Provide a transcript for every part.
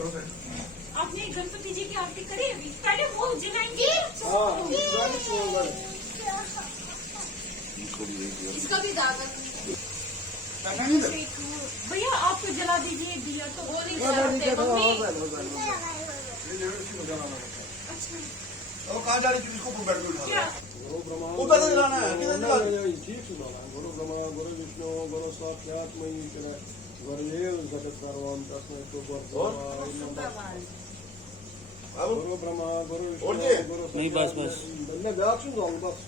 आपने गणपति जी की आरती करी अभी? पहले वो जलाएंगे। इसका भी दावत भैया आप जला दीजिए दिया तो वो नहीं जलाते मम्मी। अच्छा कहाँ जा रही थी इसको बैठ के उठा क्या उधर से जलाना है किधर जलाना है? ठीक सुना गुरु ब्रह्मा गुरु विष्णु गुरु साक्षात महेश्वर गुरुदेव जगत सर्वं तस्मै गुरु ब्रह्मा गुरु विष्णु गुरु नहीं बस बस मैं बैठ सुन जाऊँ बस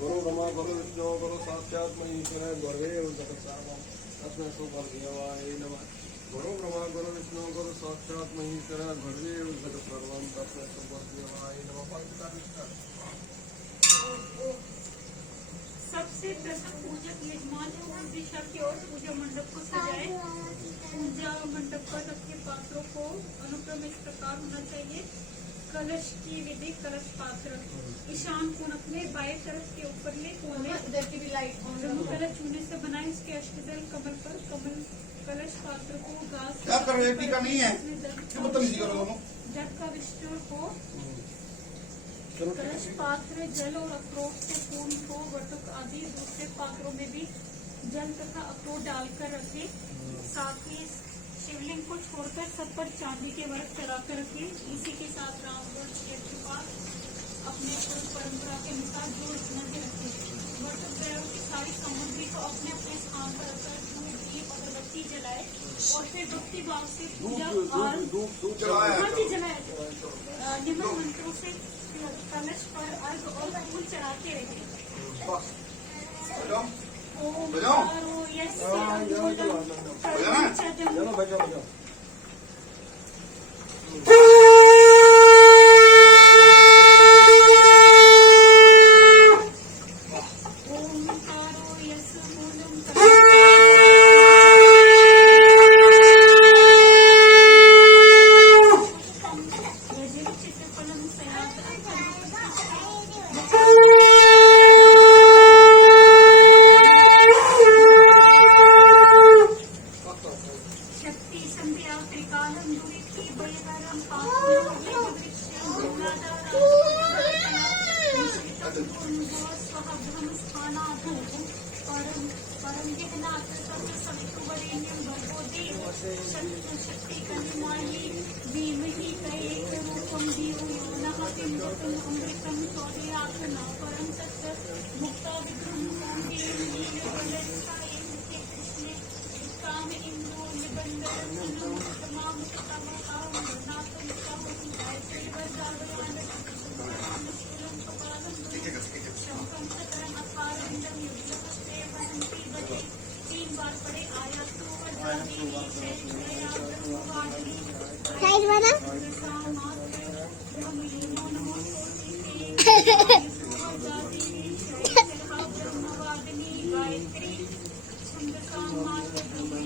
गुरु ब्रह्मा गुरु विष्णु गुरु साक्षात महेश्वर गुरुदेव जगत सर्वं तस्मै गुरुदेवाय नमः गुरु ब्रह्मा गुरु विष्णु गुरु साक्षात महेश्वर गुरुदेव जगत सर्वं तस्मै गुरुदेवाय नमः। सबसे प्रथम पूजक यजमान पूर्व दिशा की ओर पूजा मंडप को सजाए। पूजा मंडप पर रखे पात्रों को अनुक्रम इस प्रकार होना चाहिए। कलश की विधि कलश पात्र ईशान कोण में बाएं तरफ के ऊपरले कोने इधर की भी लाइट कलश चूने से बनाए। इसके अष्टदल कमल पर कमल कलश पात्र को घास क्या कर रहे हो? टीका नहीं है क्यों बदतमीजी करो दोनों? जल का विष्णु को कलश पात्र जल और अखरोट से पूर्ण को वर्तक आदि दूसरे पात्रों में भी जल तथा अखरोट डालकर रखे। साथ ही शिवलिंग को छोड़कर सब पर चांदी के वर्क चढ़ाकर रखे। इसी के साथ रामगढ़ क्षेत्र के पास अपने परंपरा के अनुसार जो नजर रखे। वर्तक ग्रहों की सारी सामग्री को अपने अपने स्थान पर रखकर धूप दीप अगरबत्ती जलाए और फिर भक्ति भाव से पूजा जलाए। निम्न मंत्रों से कलश पर अर्घ और फूल चढ़ाते रहे। चलो बजाओ बजाओ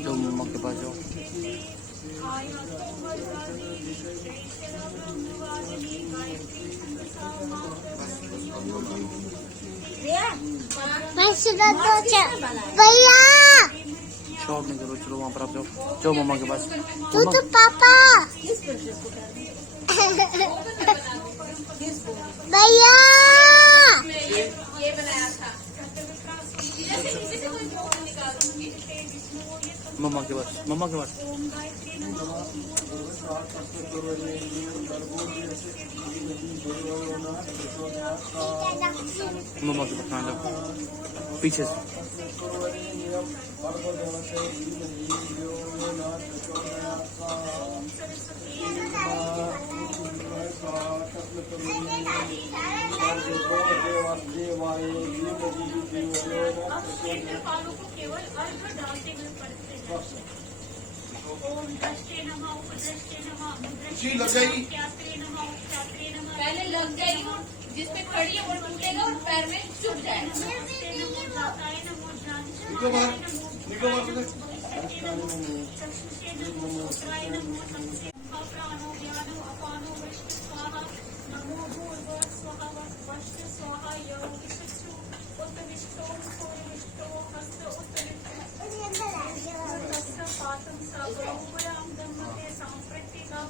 तो मम्मा के पास जाओ। भैया शॉर्ट नहीं करो, चलो वहाँ पर आप जाओ। जाओ मम्मा के पास। तू तो पापा भैया ये बनाया था। मम्मा के पास, मम्मा के पास। मम्मा के पास कहाँ जाओ? पीछे से। क्षेत्रपालों को केवल अर्घ डालते हुए पढ़ते हैं। ओम दृष्टे नमः उपदृष्टे नमः जी लग जाएगी। उपख्यात्रे नमः उपख्यात्रे नमः। पहले लग जाएगी वो जिसपे खड़ी है वो टूटेगा और पैर में चुभ जाएगा। नमस्ते नमो जाताय नमो निको बाहर, निको बाहर से। चक्षुषे नमो श्रोत्राय नमो नमस्ते प्राणो ज्ञानो अपानो वृष्ट स्वाहा नमो भूर्भुवः स्वः वष्ट स्वाहा यो विष्टु उत विष्टो सूर्यविष्टो हस्त उत पातं सा बहुपुरां दम्मते सांप्रतिका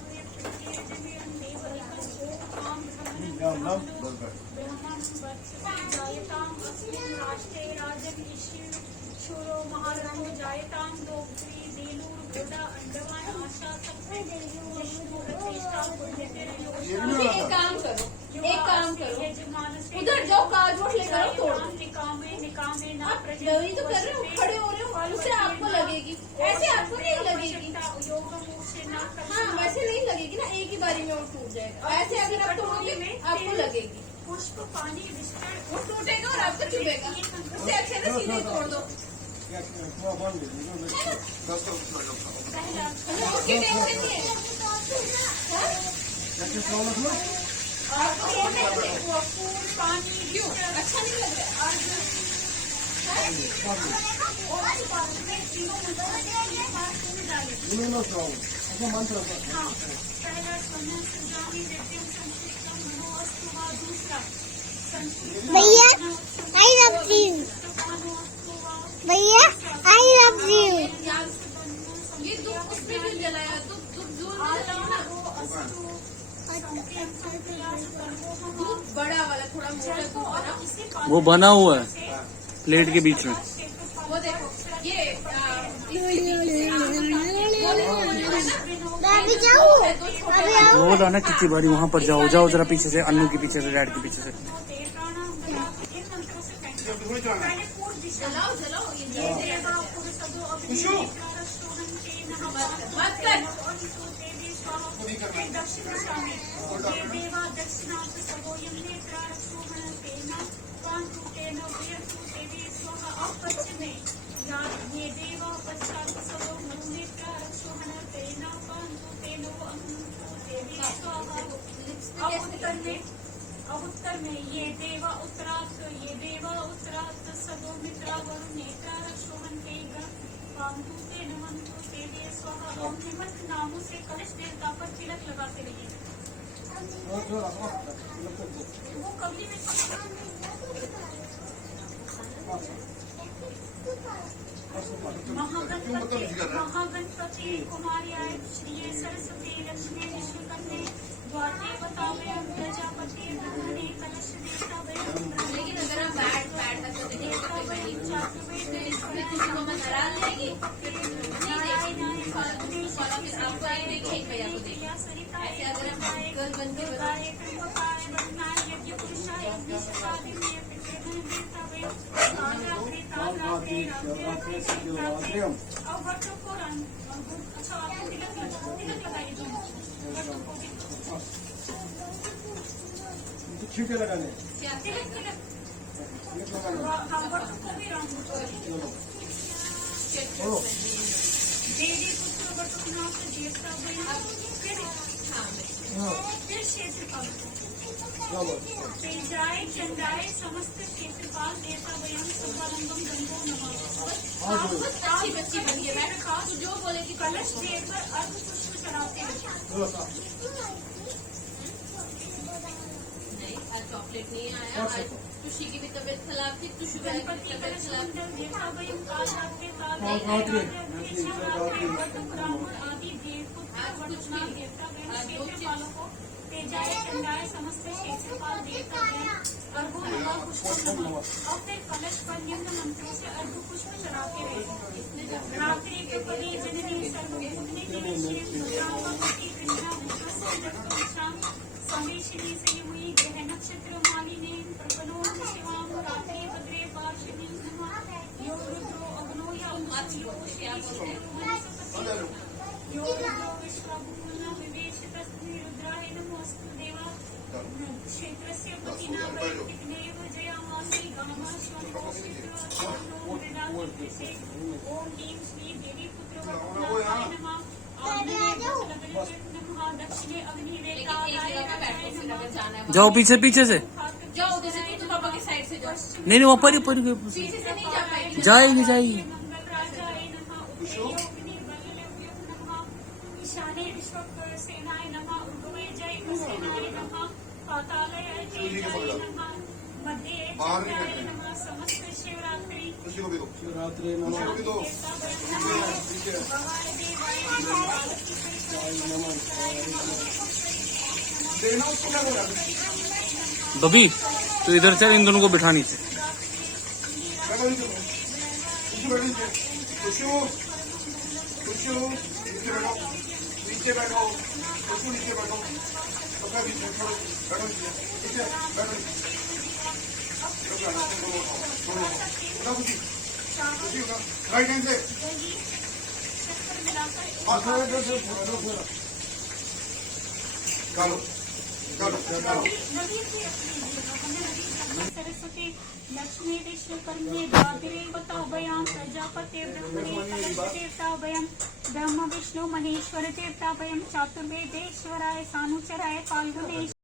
राम राम जायताम अस्मिन् राष्ट्रे राजन् ईशिन् शूरो महारथो जायताम दोग्त्री देलूर गोदा अंडमान आशा सबसे विष्णु प्रतिष्ठा एक काम करो, उधर जाओ, कार्डबोर्ड लेकर आओ, तोड़ दो। निकामे निकामे ना आप नहीं तो कर रहे हो, खड़े हो रहे हो, उससे आपको लगेगी, ऐसे आपको नहीं लगेगी। योग मुंह से ना हाँ, वैसे नहीं लगेगी ना, एक ही बारी में वो टूट जाएगा। ऐसे अगर आप तोड़ोगे आपको लगेगी, पुष्प पानी विस्तृत वो टूटेगा और आपको चुभेगा। उससे अच्छे से सीधे तोड़ दो। पहला उसकी टेंशन नहीं है। आपको तोड़ने से फूल पानी क्यों अच्छा नहीं लग रहा है? और बाद में तीनों मंत्रों के बाद फूल डाले। मंत्र हाँ, पहला स्वर्ण सुजामि नित्यं संस्कृतं मनोऽस्तु वा दूसरा संस्कृत भैया आई लव यू मनोऽस्तु वा भैया आई लव यू ये दुख उसमें क्यों जलाया? दुख दूर में जलाओ ना। दूध बड़ा वाला, थोड़ा मोटा दूध बना। वो बना हुआ है प्लेट के बीच में। वो देखो ये मैं अभी जाऊँ अभी आऊँ वो था ना कितनी बारी वहाँ पर जाओ जाओ जरा पीछे से, अन्नू के पीछे से, डैड के पीछे से। जलाओ जलाओ ये खुशू मत कर। दक्षिण दिशा में देवा दक्षिणांत सवोयम नेत्रारक्षोहण तेना कांतुतेन वीरतुतेवी स्वाहा अब पश्चिमे ये देवा पश्चात सवो नेत्रारक्षोहण तेना कांतुतेन अहंतुतेवी स्वाहा। अब उत्तर में ये देवा उत्तरात सदो मित्रा वरुण नेत्रारक्षोहण तेगा कांतुते नमंतु तेवे स्वाहा। ओम निमंत नामों से कलश देवता पर तिलक लगाते रहिए। वो कवली में महागणपति कुमार्याय श्री सरस्वती लक्ष्मी विश्वकर्मे द्वारे बतावे प्रजापति ब्रह्मणे कलश देवता लेकिन अगर आप बैठ करके देखेंगे इसमें किसी को मैं हरा लेगी आपको एक भैया को देखिए। ऐसे अगर हम गल बनते छींटे लगाने देवी पुत्र बटुकनाथ देवता फिर क्षेत्रपाल तेजाय चंडाय समस्त क्षेत्रपाल देवता वयम सर्वालंबम गंगो नमः। अच्छी बच्ची बनी है। तो जो बोले कि कलश देकर अर्ध पुष्प चढ़ाते हैं। नहीं आज चॉकलेट नहीं आया। आज तुषी की भी तबीयत खराब थी, तुषी की गणपति तबीयत कलश खराब थी। मंडल देवता वयम काल रात्रि काल ब्राह्मण आदि देवपुत्र बटुकनाथ देवता वयम क्षेत्रपालों को तेजाय चंडाय समस्त क्षेत्रपाल देवता वयम अर्घो नमः पुष्पो नमः। और फिर कलश पर निम्न मंत्रों से अर्घ पुष्प चढ़ाते रहे। रात्रि प्रपदे जननी सर्वभूतने समेशिनी से हुई ग्रह नक्षत्र मालिनी प्रपनो शिवाम रात्रि भद्रे पार्षणी नमः। यो रुद्रो अग्नो या यो रुद्रो विश्वभूमना विवेश तस्मै रुद्राय नमोऽस्तु देवा क्षेत्रस्य पतिना वैदिकनेव जयामासी गामाश्वनो मृडासे। ओम ह्रीं श्री देवी पुत्र वरुणाय नमः। दक्षिणे अग्निरेखाय जाओ पीछे पीछे से, जाओ उधर से, तुम पापा के साइड से जाओ। नहीं नहीं ऊपर ही ऊपर ही पीछे से नहीं जा पाएगी। जाएगी जाएगी। मंगलराजाय नमः। ईशाने विश्वसेनाय नमः। उर्ध्वे जय सेनाय नमः। पातालय जय नमः। मध्य चंद्राय नमः। समस्त शिवरात्रि खुशी को भी दो शिवरात्रि खुशी को भी दो देना उसको क्या बोला बबी तो इधर चल, इन दोनों को बिठा नीचे। बैठो नीचे, बैठो नीचे। खुशू, खुशू, नीचे बैठो, नीचे बैठो, खुशू नीचे बैठो, सबका नीचे छोड़ो, बैठो नीचे, बैठो नीचे। उठा खुशी, खुशी उठा, राइट हैंड से। निकालो, निकालो, निकालो। सरस्वती लक्ष्मी विश्वकर्मे देवताभयां प्रजापति ब्रह्मणे कलश देवताभयं ब्रह्म विष्णु महेश्वर देवताभयं चतुर्वेदेश्वराय सानुचराय फाल्गुने